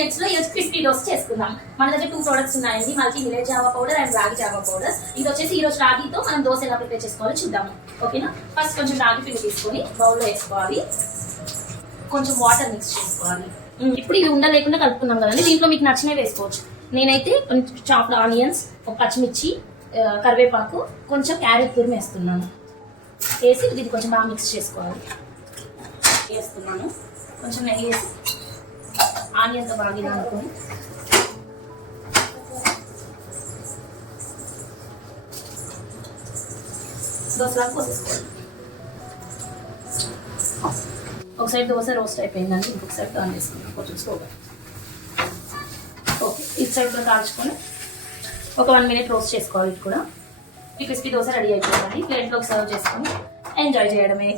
minutes లో ఈరోజు crispy dosa చేసుకుందాం. మన దగ్గర 2 ప్రొడక్ట్స్ ఉన్నాయండి, multi millet Java powder and రాగి జావా పౌడర్. ఇది వచ్చేసి ఈ రోజు రాగితో మనం దోశ ఎలా ప్రిపేర్ చేసుకోవాలో చూద్దాము. ఓకేనా? ఫస్ట్ కొంచెం రాగి పిండి తీసుకొని బౌల్లో వేసుకోవాలి, కొంచెం వాటర్ మిక్స్ చేసుకోవాలి. ఇప్పుడు ఇది ఉండ లేకుండా కలుపుకున్నాం కదండి, దీంట్లో మీకు నచ్చినవి వేసుకోవచ్చు. నేనైతే చాప్డ్ ఆనియన్స్, ఒక పచ్చిమిర్చి, కరివేపాకు, కొంచెం క్యారెట్ తురుము వేస్తున్నాను. వేసి ఇది కొంచెం బాగా మిక్స్ చేసుకోవాలి. వేస్తున్నాను కొంచెం నెయ్యి వేసి ఆనియన్తో బాగా ఇలా అనుకోని దోశలాగా పోసేసుకోవాలి. ఒక సైడ్ దోశ రోస్ట్ అయిపోయిందండి, ఇంకొక సైడ్ టర్న్ చేసుకున్నాం కొంచెం స్లోగా. ఓకే, ఇటు సైడ్ కూడా కాల్చుకొని ఒక 1 minute రోస్ట్ చేసుకోవాలి. ఇది కూడా ఈ క్రిస్పీ దోశ రెడీ అయిపోయిందండి. ప్లేట్లోకి సర్వ్ చేసుకొని ఎంజాయ్ చేయడమే.